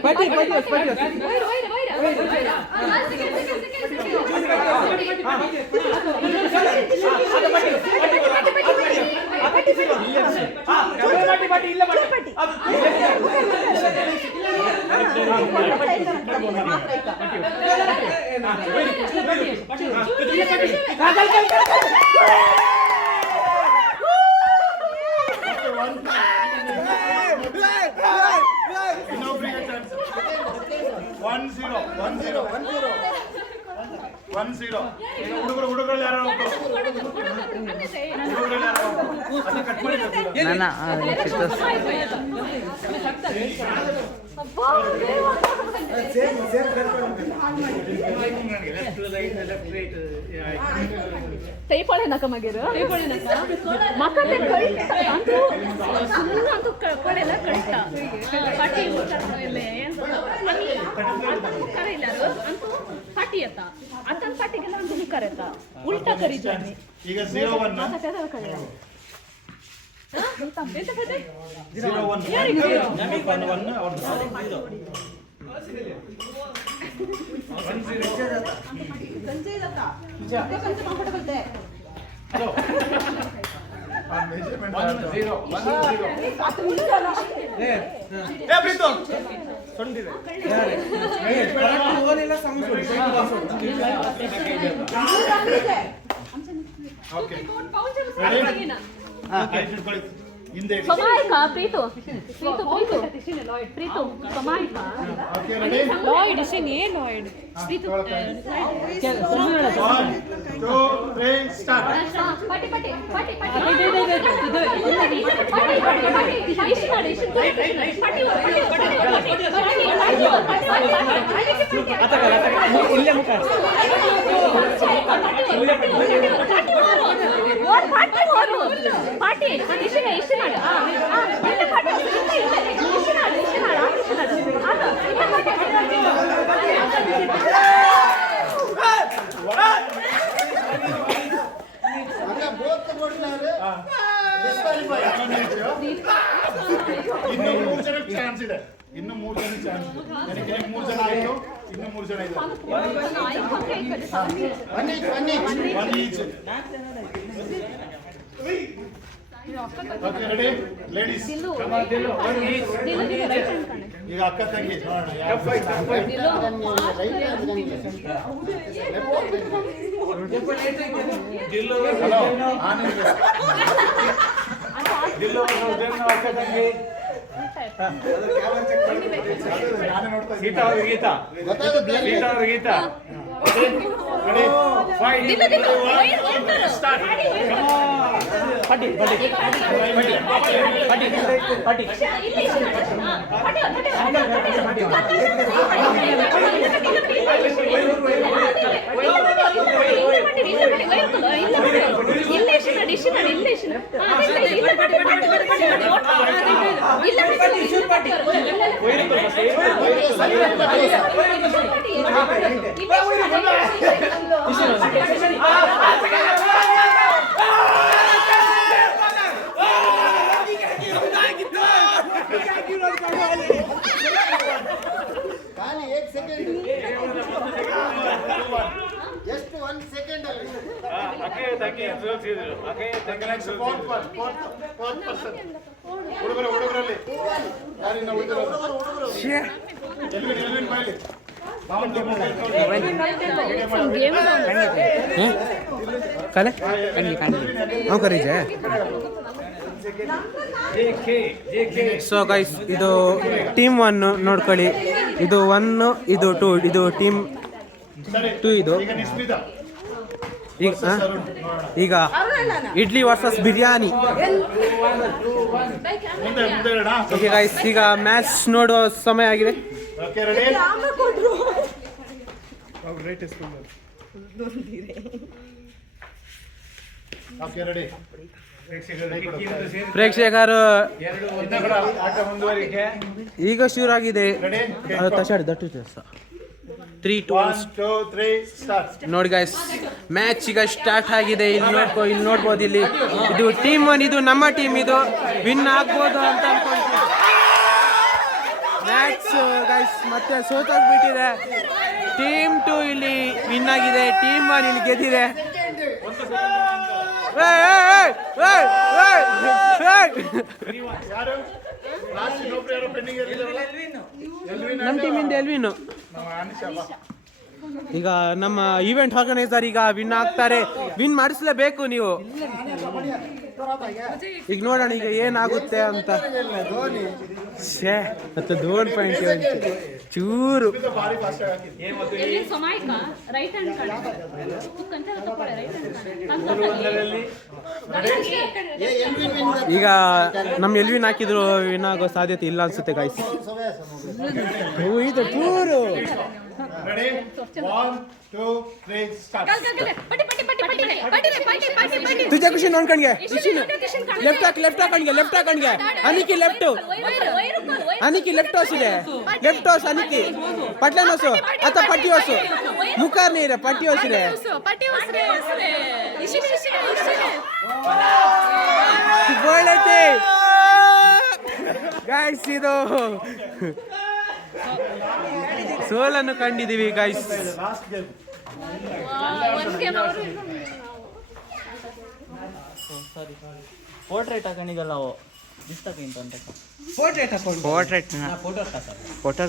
ಇನ್ನೊಬ್ರಿಗೆ ಚಾನ್ಸ್ 1-0 ಹುಡುಗರು ಯಾರು ಕಟ್ ಮಾಡಿ ತೈಪೊಳೆ ನಕ ಮಗಿರು ಮಕ್ಕಳ ಅಂತೂ ಸುಮ್ಮನೆ ಅಂತೂ ಕೊಳೆಲ್ಲ ಕಳಿತ ಪಟ್ಟಿ ಕರೆಯಿಲ್ಲಾರು ಅಂತೂ ಪಟ್ಟಿ ಅತ್ತ ಅತ್ತನ ಪಟ್ಟಿಗೆಲ್ಲ ಅಂತೂ ಕರೆತ ಉಲ್ಟಾ ಕರೀತಾನೆ ಈಗ 0-1 ಹಿಂದೆ ಸಮಾಯಿಕ ಪ್ರೀತು ಸಮಾಯಿಕ ಲಾಯ್ಡ್ ಶನಿ ಲಾಯ್ಡ್ ಪ್ರೀತು 1 2 3 ಸ್ಟಾರ್ಟ್ ಪಟ್ಟಿ ಪಟ್ಟಿ ಪಟ್ಟಿ ಪಾಟಿ ಇಷ್ಟು ನಾಡು ಇನ್ನು 3 ಜನಕ್ಕೆ ಚಾನ್ಸ್ ಇದೆ ಇನ್ನು 3 ಜನಕ್ಕೆ ಚಾನ್ಸ್ ಇದೆ ನನಗೆ 3 ಜನ ಆಯ್ತು ಇನ್ನು 3 ಜನ ಇದ್ದಾರೆ one each okay ready ladies ಈಗ ಅಕ್ಕ ತಂಗಿ ನೋಡೋಣ ಯಾವ ಹಲೋ ಆನಂದ್ ನಾನೇ ನೋಡ್ತಾ ಗೀತಾ ಹುಡುಗರಲ್ಲಿ ಯಾರಿನ್ನ ಉಳಿದಿರೋದು? ಎಲ್ವಿನ್ ಬಾಯ್ಲಿ. ಕಾಲೆ ನಾವು ಕರೀಜೆ. ಸೊ ಗೈಸ್ ಇದು ಟೀಮ್ 1 ನೋಡ್ಕೊಳ್ಳಿ. ಇದು 1 ಇದು 2 ಇದು ಟೀಮ್ 2 ಇದು. ಈಗ ನಿಸ್ಮಿತಾ ಈಗ ಇಡ್ಲಿ ವರ್ಸಸ್ ಬಿರಿಯಾನಿ. ಮುಂದೆ ಹೇಳೋಣ. ಓಕೆ ಗೈಸ್ ಈಗ ಮ್ಯಾಚ್ ನೋಡುವ ಸಮಯ ಆಗಿದೆ. Okay ready? Okay ready? ಪ್ರೇಕ್ಷಕರು ಆಟ ಮುಂದುವರಿಕೆ. ಈಗ ಶುರುವಾಗಿದೆ. ರೆಡಿ? 3, 2, 1, 2, 3 ಸ್ಟಾರ್ಟ್. ನೋಡಿ ಗೈಸ್ ಮ್ಯಾಚ್ ಈಗ ಸ್ಟಾರ್ಟ್ ಆಗಿದೆ. ಇಲ್ಲಿ ನೋಡ್ಬೋದು ಇಲ್ಲಿ ಇದು ಟೀಮ್ 1 ಇದು ನಮ್ಮ ಟೀಮ್. ಇದು ವಿನ್ ಆಗ್ಬೋದು ಅಂತ ಅನ್ಕೊಳ್ತೀನಿ. ಮ್ಯಾಚ್ ಗೈಸ್ ಮತ್ತೆ ಸೋತೋಗ್ಬಿಟ್ಟಿದೆ. ಟೀಮ್ 2 ಇಲ್ಲಿ ವಿನ್ ಆಗಿದೆ. ಟೀಮ್ 1 ಇಲ್ಲಿ ಗೆದ್ದಿದೆ. ಯಾರು ಲಾಸ್ಟ್ ಇನ್ನೊಬ್ರು ಯಾರೋ ಪೆಂಡಿಂಗ್ ಇರಲಿಲ್ಲ? ನಮ್ಮ ಟೀಮಿಂದ ಎಲ್ವಿನ್. ನಮ್ಮ ಅನಿಶಾ. ಈಗ ನಮ್ಮ ಈವೆಂಟ್ ಆರ್ಗನೈಸರ್ ಈಗ ವಿನ್ ಆಗ್ತಾರೆ. ವಿನ್ ಮಾಡಿಸ್ಲೇಬೇಕು ನೀವು. ಈಗ ನೋಡೋಣ ಈಗ ಏನಾಗುತ್ತೆ ಅಂತ. ಮತ್ತೆ ಧೋನ್ ಪಾಯಿಂಟ್ ಚೂರು ಭಾರಿ ಫಾಸ್ಟ್ ಆಗಿ ಸಮಾಯಿಕ ರೈಟ್ ಹ್ಯಾಂಡ್ ಈಗ ನಮ್ಮ ಎಲ್ವಿನ್ ಹಾಕಿದ್ರು ವಿನ್ ಆಗೋ ಸಾಧ್ಯತೆ ಇಲ್ಲ ಅನ್ಸುತ್ತೆ ಗೈಸ್. ಇದು ಚೂರು ರೆಡಿ? 1, 2, 3 ಸ್ಟಾರ್ಟ್. तुझे कुछ नॉन कणगे लेफ्ट हाकणगे अनिकी लेफ्ट ओसिले लेफ्ट ओस अनिकी पटलन ओसो आता पट्टी ओसो मुखार नहीं रे पट्टी ओसिले ಗೋಳೈತೆ ಗೈಸ್. ಇದು ಸೋಲನ್ನು ಕಂಡಿದ್ದೀವಿ ಗೈಸ್. Last game. ಪೋರ್ಟ್ರೇಟ್ ಹಾಕೊಂಡಿದ್ದಲ್ಲ ಅವು ಇಷ್ಟಕ್ಕಿಂತ ಅಂತ ಪೋರ್ಟ್ರೇಟ್ ಹಾಕೊಂಡು ಫೋಟೋ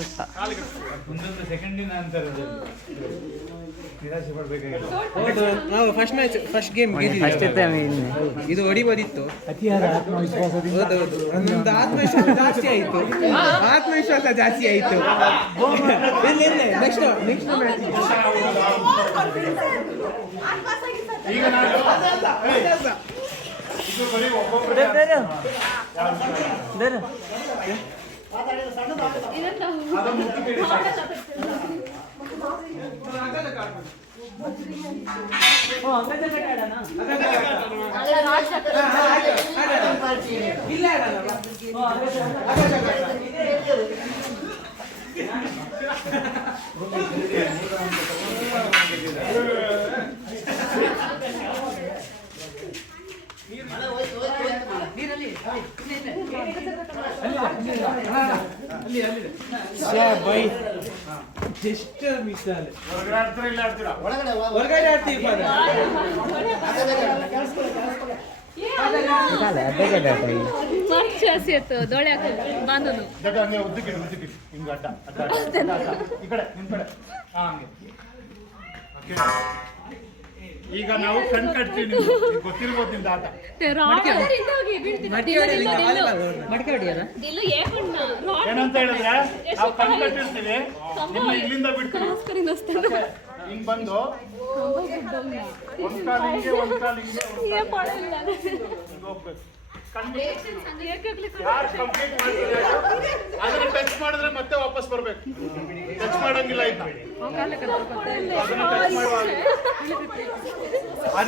ಒಂದೊಂದು ಸೆಕೆಂಡಿನ ಅಂತರದಲ್ಲಿ ನಿರಾಶೆ ಪಡ್ಬೇಕಾಗಿಲ್ಲ. ನಾವು ಫಸ್ಟ್ ಗೇಮ್ ಇದು ಹೊಡಿಬೋದಿತ್ತು. ಅತಿಯಾದ ಆತ್ಮವಿಶ್ವಾಸದಿಂದ ಹೌದೌದು ಒಂದು ಆತ್ಮವಿಶ್ವಾಸ ಜಾಸ್ತಿ ಆಯ್ತು. ನೆಕ್ಸ್ಟ್ ಈಗ ನಾನು ಇದು ಬರೀ ಒಬ್ಬೊಬ್ಬರು ಅದು ಮುಗಿಬಿಡಿ. ಜಸ್ಟ್ ಮಿಸ್ ಆಲೆ ಹೊರಗಡೆ ಆಡ್ತೀರಾ ಇಲ್ಲ ಆಡ್ತೀರಾ? ಹೊರಗಡೆ ಆಡ್ತೀವಿ ದೊಳೆ ಬಾಂಧನು ಜಗ ಹಂಗೆ ಉದ್ದಕ್ಕಿಡಿ ಹಿಂಗೆ ಅಡ್ಡ ಈ ಕಡೆ ನಿಮ್ಮ ಕಡೆ ಹಂಗೆ. ಈಗ ನಾವು ಕಣ್ ಕಟ್ತೀವಿ. ನಿಮ್ಗೆ ಗೊತ್ತಿರ್ಬೋದು ನಿಮ್ದು ಆಟ. ಏನಂತ ಹೇಳಿದ್ರೆ ನಾವು ಕಣ್ ಕಟ್ಟಿರ್ತೀವಿ, ನಿಮ್ಮ ಇಲ್ಲಿಂದ ಬಿಡ್ತೀವಿ. ಹಿಂಗ್ ಬಂದು ಒಂದ್ ಕಾಲ್ ಹಿಂಗೆ ಒಂದ್ ಕಾಲ್ ಹಿಂಗೆ ಹೋಗ್ಬೇಕು. ಯಾರು ಕಂಪ್ಲೀಟ್ ಮಾಡ್ತಾರೆ ಅದನ್ನ ಟಚ್ ಮಾಡಿದ್ರೆ ಮತ್ತೆ ವಾಪಸ್ ಬರ್ಬೇಕು. ಟಚ್ ಮಾಡಂಗಿಲ್ಲ ಇದ್ನ.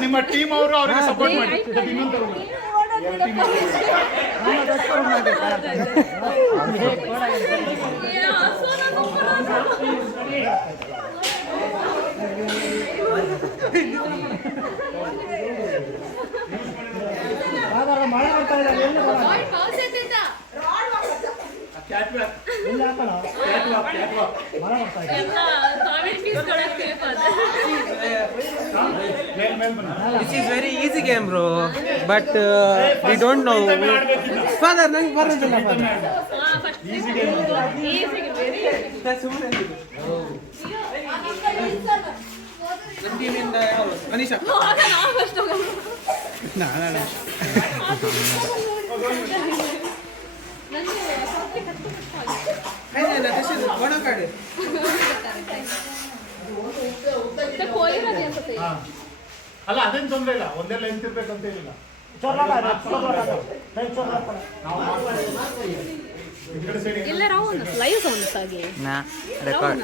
ನಿಮ್ಮ ಟೀಮ್ ಅವರು ಅವ್ರಿಗೆ ಸಪೋರ್ಟ್ ಮಾಡಿ. ಇನ್ನೊಂದು ತಗೊಂಡು ಮಳೆ ಬರ್ತಾ ಇದೆ ಕ್ಯಾಟ್ ವಾಕ್ ಮರ ಬರ್ತಾ ಇದೆ. ಕಾಮೆಂಟ್ ಇಸ್ಕೊಳಕ್ಕೆ This is very easy game, bro. But we don't know. Father, ನಂಗೆ ಬರೋದಿಲ್ಲ father. ಈಸಿ ವೆರಿ ನಮ್ಮ ಟೀಮಿಂದ ಯಾರು? Anisha. This is one card. ಕೋಲಿರೋದು ಅನ್ಸುತ್ತೆ ಅಲ್ಲ ಅದೇನು ತೊಂದರೆ ಇಲ್ಲ, ಒಂದೇ ಲೆಂತ್ ಇರ್ಬೇಕಂತ ಏನಿಲ್ಲ. ಇಲ್ಲ ರಾವಣ ಲೈವ್ ಸೌಂಡ್ ಸಾಗಿ ನಾ ರೆಕಾರ್ಡ್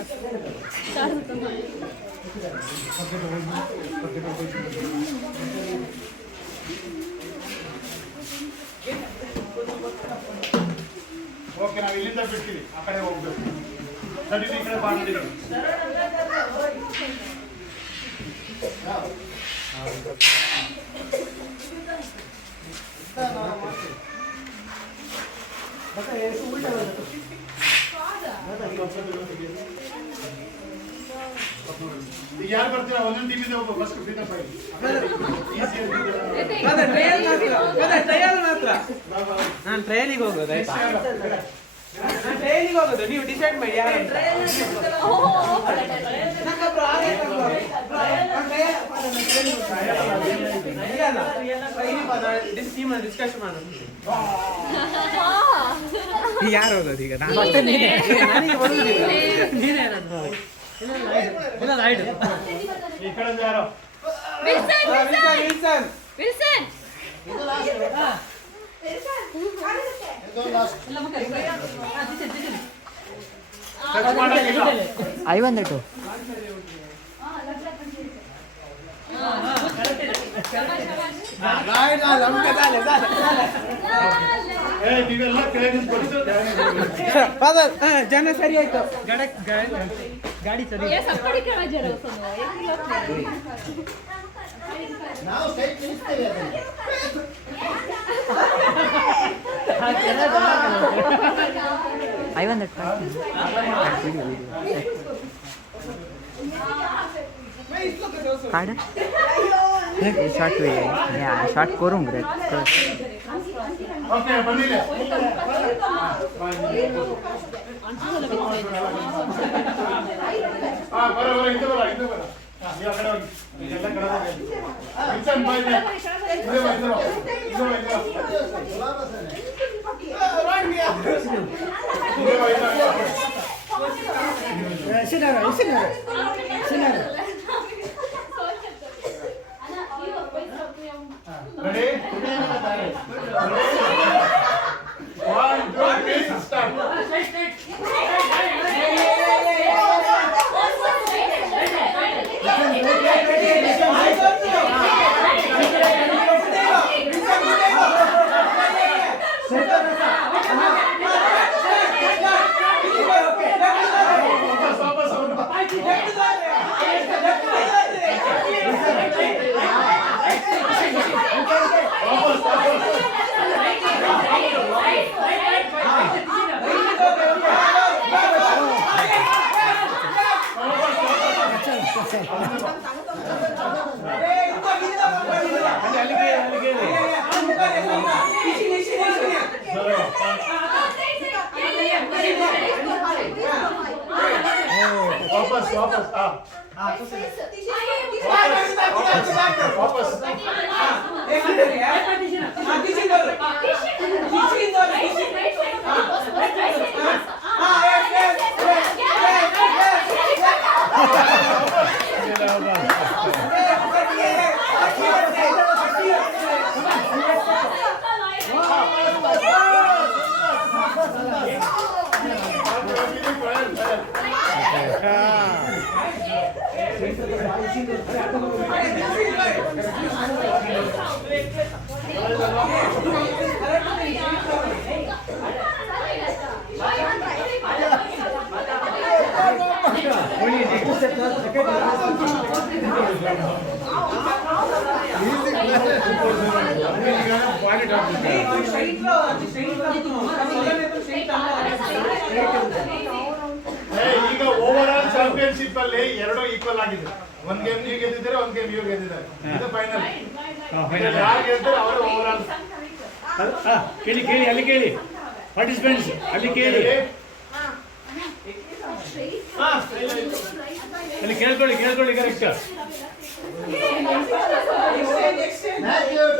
ಓಕೆ, ನಾವು ಇಲ್ಲಿಂದ ಬಿಡ್ತೀವಿ, ಆ ಕಡೆ ಹೋಗ್ಬೇಕು. ಸರಿ, ಈ ಕಡೆ ಬಾಗಿಲಿದೆ. ಈಗ ಯಾರು ಬರ್ತೀರಾ? ಒಂದೊಂದು ಟೀಮಿಂದ ಒಬ್ಬ ಫಸ್ಟ್ ಫ್ರೀ ಫೈಲ್. ಟ್ರಯಲ್ ಮಾತ್ರ. ನಾನು ಟ್ರಯಲಿಗೆ ಹೋಗೋದು ಆಯ್ತಾ? ನಾನು ಟ್ರಯಲಿಗೆ ಹೋಗೋದು, ನೀವು ಡಿಸೈಡ್ ಮಾಡಿ ಯಾರು ಅಂತ. ಡಿಸ್ಕಸ್ ಮಾಡೋದು. ಯಾರು ಹೋಗೋದು ಈಗ? ನನಗೆ ಬರುವುದಿಲ್ಲ. ಈ ಕಡೆಯಿಂದ ಯಾರು? ವಿಲ್ಸನ್ ವಿಲ್ಸನ್ ಟಚ್ ಮಾಡೋದಿಲ್ಲ. ಐ ಬಂದಿಟ್ಟು ನೀವೆಲ್ಲ ಕೆಳಗೆ ನಿಂತ್ಕೊಳ್ಳಿ. ಜನ ಸರಿ ಆಯ್ತು. ये सब पढ़ी क्या जरा सुनो ये लोग ನಾವು ಕೈ ತಿನ್ನಿಸ್ತೇವೆ ಐ ಬಂದಿಟ್ಟು कार्ड शॉर्ट भी है शॉर्ट करूँगा ಓಕೆ, ಬಂದಿಲ್ಲ. ಬರ ಹಿಂದೆ ಬರ, ಹಿಂದೆ ಬರ. ಈ ಕಡೆ ಹೋಗಿ, ಎಲ್ಲ ಕಡೆ ಹೋಗಿ. ವಿಲ್ಸನ್, ಬಾ ಇಲ್ಲಿ. ಹಿಂದೆ ಬಾ, ಹಿಂದೆ ಬಾ. ಹಿಂದೆ ಬಾ, ಹಿಂದೆ ಬಾ. ಹಿಂದೆ ಬಾ, ಹಿಂದೆ ಬಾ. ರೆಡಿ? 1, 2, 3, ಸ್ಟಾರ್ಟ್. वापस वापस वापस ಈಗ ಓವರ್ ಆಲ್ ಚಾಂಪಿಯನ್ಶಿಪ್ ಅಲ್ಲಿ ಎರಡು ಈಕ್ವಲ್ ಆಗಿದೆ. ಒಂದ್ ಗೇಮ್ ನೀವು ಗೆದ್ದಿದ್ದಾರೆ, ಒಂದ್ ಗೇಮ್ ಇವ್ರು ಗೆದ್ದಿದ್ದಾರೆ. ಇದು ಫೈನಲ್. ಯಾರು ಗೆದ್ದರೆ ಅವರು ಓವರ್ ಆಲ್. ಕೇಳಿ ಕೇಳಿ ಅಲ್ಲಿ ಕೇಳಿ ಪಾರ್ಟಿಸಿಪೆಂಟ್ಸ್ ಅಲ್ಲಿ ಕೇಳಿ ಅಲ್ಲಿ ಕೇಳ್ಕೊಳ್ಳಿ ಕರೆಕ್ಟ್.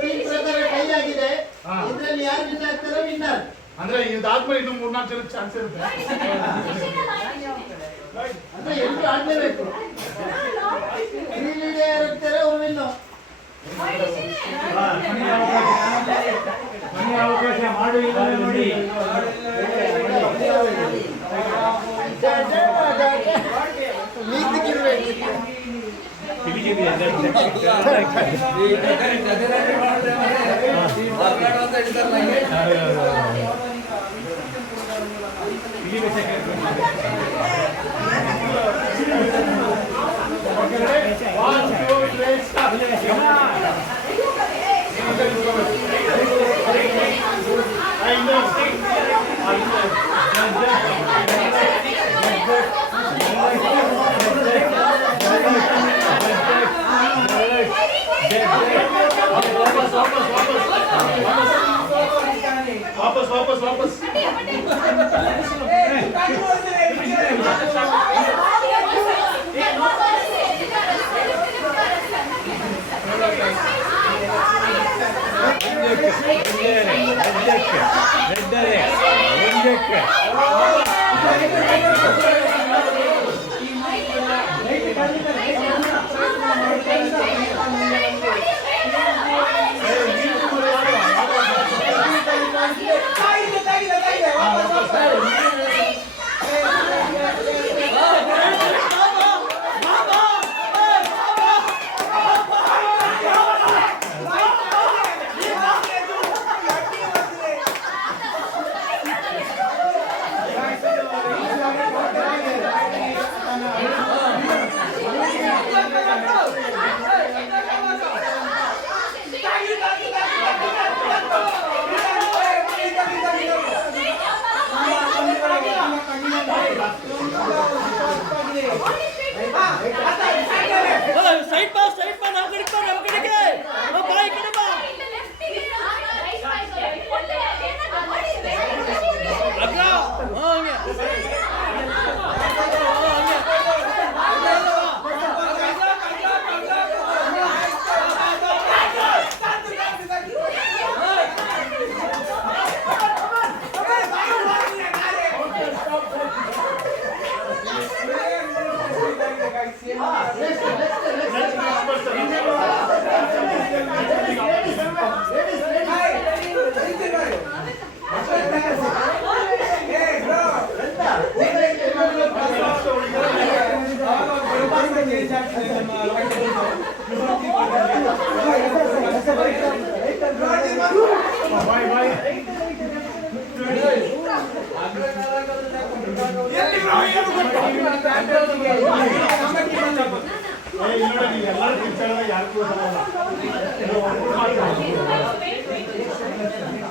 ಟೀಮ್ ಪ್ರಕಾರ ಟೈ ಆಗಿದೆ. ಇದರಲ್ಲಿ ಯಾರು ವಿನ್ ಆಗ್ತಾರೆ ವಿನ್ನರ್. ಅಂದ್ರೆ ಇದಾದ್ಮೇಲೆ ಇನ್ನು 3-4 ಜನಕ್ಕೆ ಚಾನ್ಸ್ ಇರುತ್ತೆ. ಅಂದ್ರೆ ಎಲ್ಲರೂ ಆಡ್ಲೇಬೇಕು. ಯಾರು ಇರ್ತಾರೆ ಅವ್ರು ವಿನ್ನು. ಅವಕಾಶ ಮಾಡಿ ನೋಡಿ. ವಾಪಸ್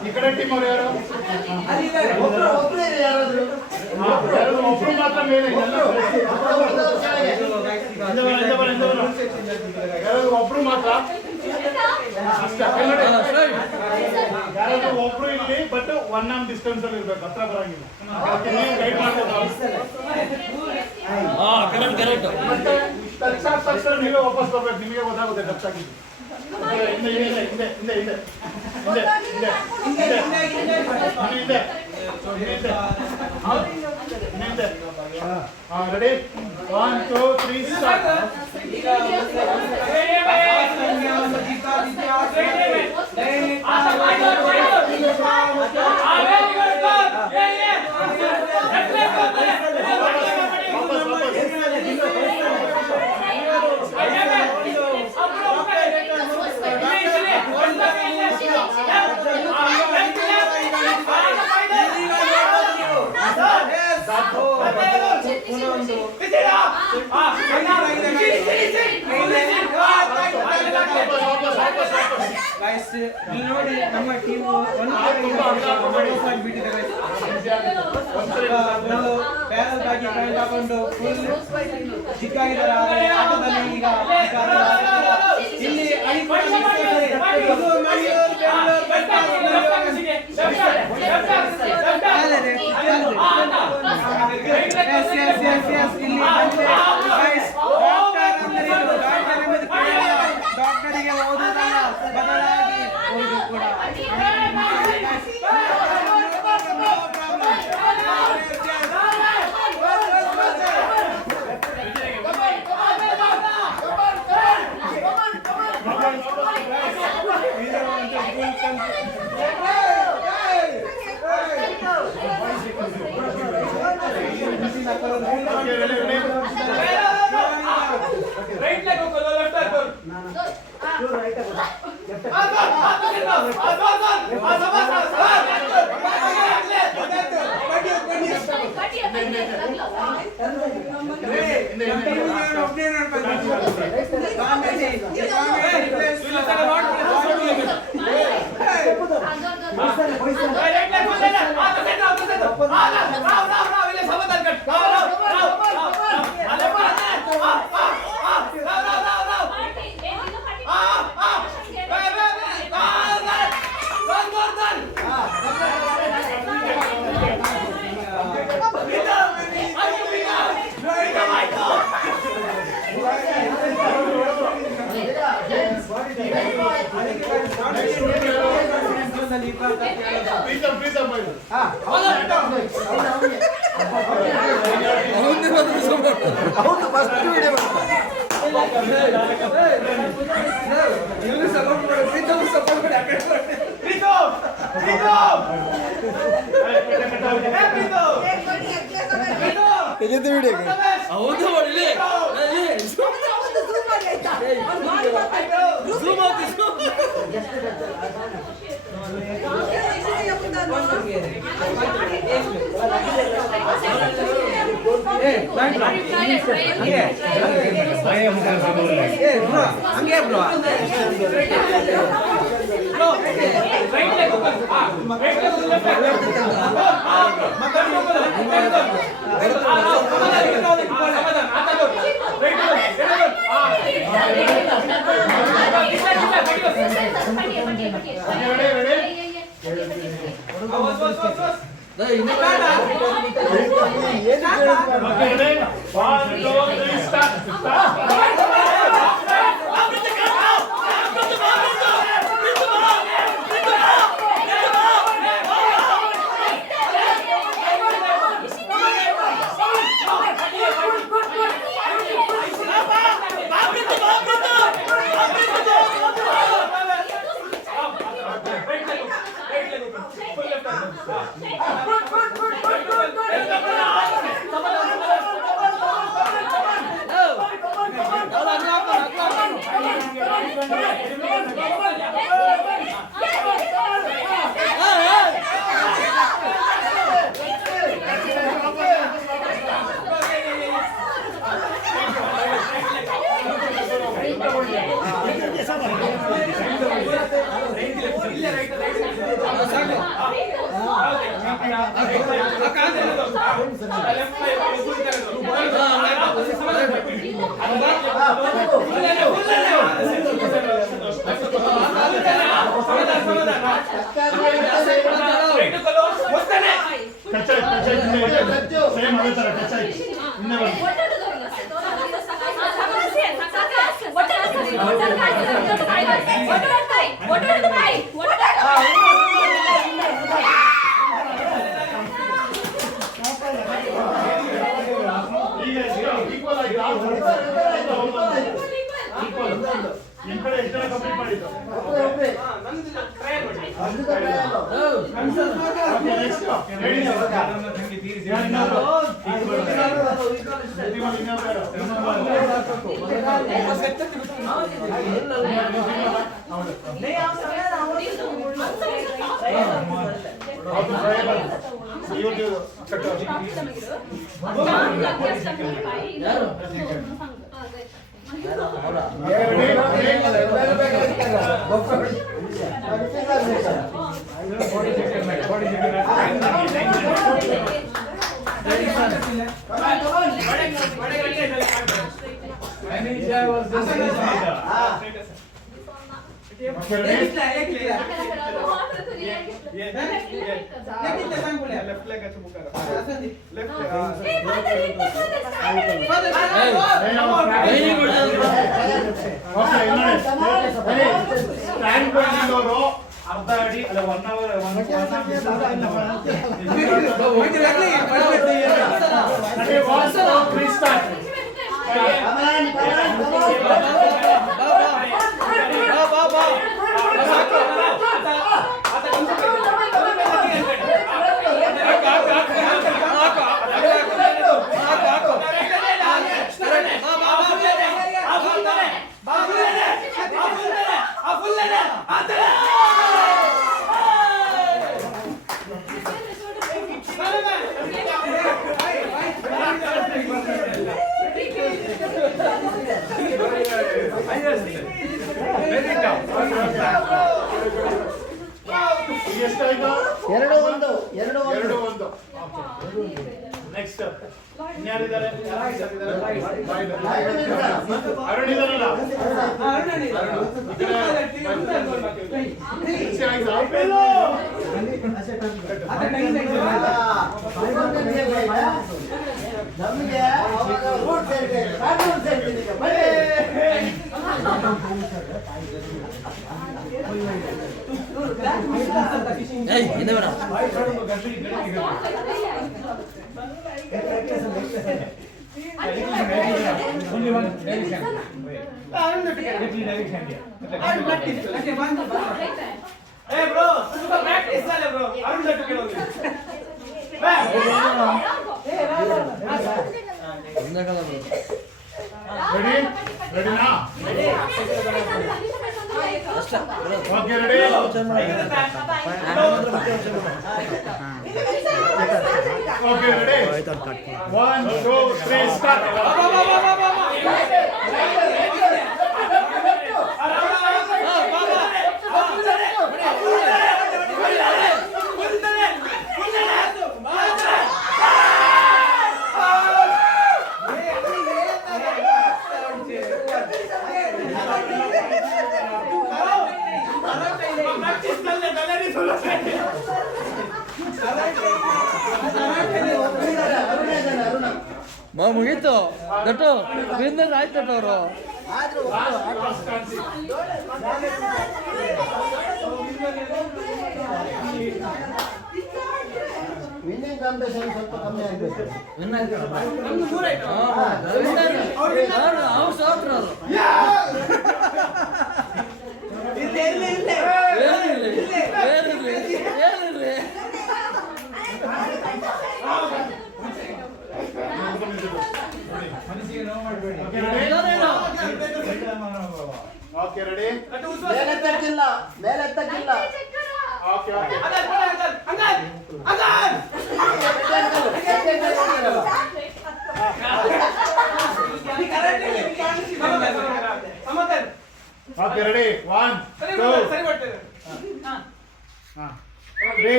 ಈ ಕಡೆ ಟೀಮ್ ಅವರು ಯಾರು? ಒಬ್ರು ಮಾತ್ರ ಮೇಲೆ, ಒಬ್ರು ಮಾತ್ರ ಯಾರಾದ್ರೂ ಒಬ್ರು ಇಲ್ಲಿ, ಬಟ್ 1 arm ಡಿಸ್ಟೆನ್ಸ್ ಅಲ್ಲಿ ಇರ್ಬೇಕು, ಹತ್ರ ಬರಂಗಿಲ್ಲ. ನೀವು ಗೈಡ್ ಮಾಡ್ಬೋದು. ಟಚ್ ಆದ ತಕ್ಷಣ ನೀವೇ ವಾಪಸ್ ಬರ್ಬೇಕು, ನಿಮಗೆ ಗೊತ್ತಾಗುತ್ತೆ ಟಚ್ ಆಗಿದ್ದು. ಹಿಂದೆ ಹಿಂದೆ ಹಿಂದೆ ಹಿಂದೆ ಹಿಂದೆ ಹಿಂದೆ ಹಿಂದೆ ಹಿಂದೆ ಹಿಂದೆ. ರೆಡಿ? 1 2 3 ಸ್ಟಾರ್ಟ್. ಗೈಸ್ ಇಲ್ಲಿ ನೋಡಿ ನಮ್ಮ ಟೀಮ್ ಪ್ಯಾರಲ್ ಆಗಿ ಪಾಯಿಂಟ್ ಹಾಕೊಂಡು ಫುಲ್ ಚಿಕ್ಕಾಗಿದ್ದಾರೆ. ಆದರೆ ಆಟದಲ್ಲಿ ಈಗ ಇಲ್ಲಿ ಡಾಕ್ಟರಿಗೆ ಓದುವುದಲ್ಲ, ಬದಲಾಗಿ ಓದು ಕೂಡ. ಇವ್ರದ್ದು ಕಟ್ಟು. ಅರ್ಧ ಅಡಿ ಅಲ್ಲ 1 ಅವರ್ ಎರಡು ಒಂದು ನೆಕ್ಸ್ಟ್ ಇನ್ಯಾರಿದ್ದಾರೆ ಅರುಣ್ ಇದಾರಲ್ಲ ರೆಡಿನಾ okay ready okay ready 1 2 3 start ಮುಗೀತು ದಟ್ಟು ವಿನ್ನರ್ ಆಯ್ತು ಅವರು. ವಿನ್ನಿಂಗ್ ಕಾಂಪಿಟೇಷನ್ ಸ್ವಲ್ಪ ಕಮ್ಮಿ ಆಗಬೇಕು. ಓಕೆ ರೆಡಿ ಮೇಲೆತ್ತಕ್ಕಿಲ್ಲ ಮೇಲೆತ್ತಕ್ಕಿಲ್ಲ. Okay okay okay ready 1 2 3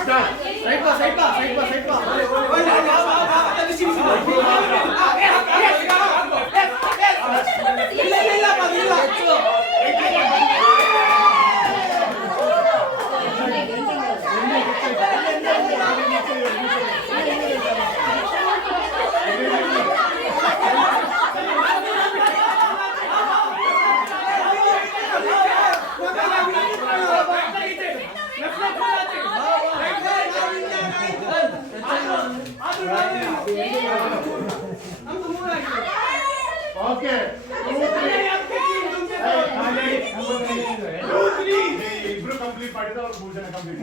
start side ಬಾ ಓಕೆ ಇಬ್ರು ಕಂಪ್ಲೀಟ್ ಮಾಡಿದ್ರೆ ಅವ್ರು 3 ಜನ ಕಂಪ್ಲೀಟ್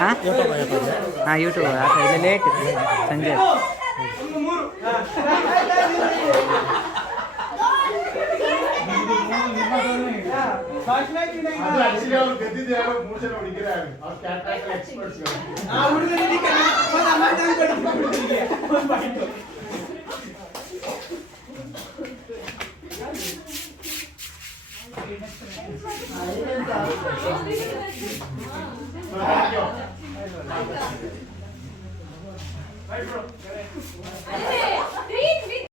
ಆ ಹಾಂ ಯೂಟ್ಯೂಬ್ ಇಲ್ಲ ಲೇಟ್ ಸಂಜೆ. ಅವ್ರು ಗೆದ್ದಿದ್ದು ಯಾರೋ 3 ಜನ ಹುಡುಗಿರೇ ಆಗಿ ಅವ್ರು ಕ್ಯಾಟ್ ಎಕ್ಸ್ಪರ್ಟ್ಸ್. Right, bro.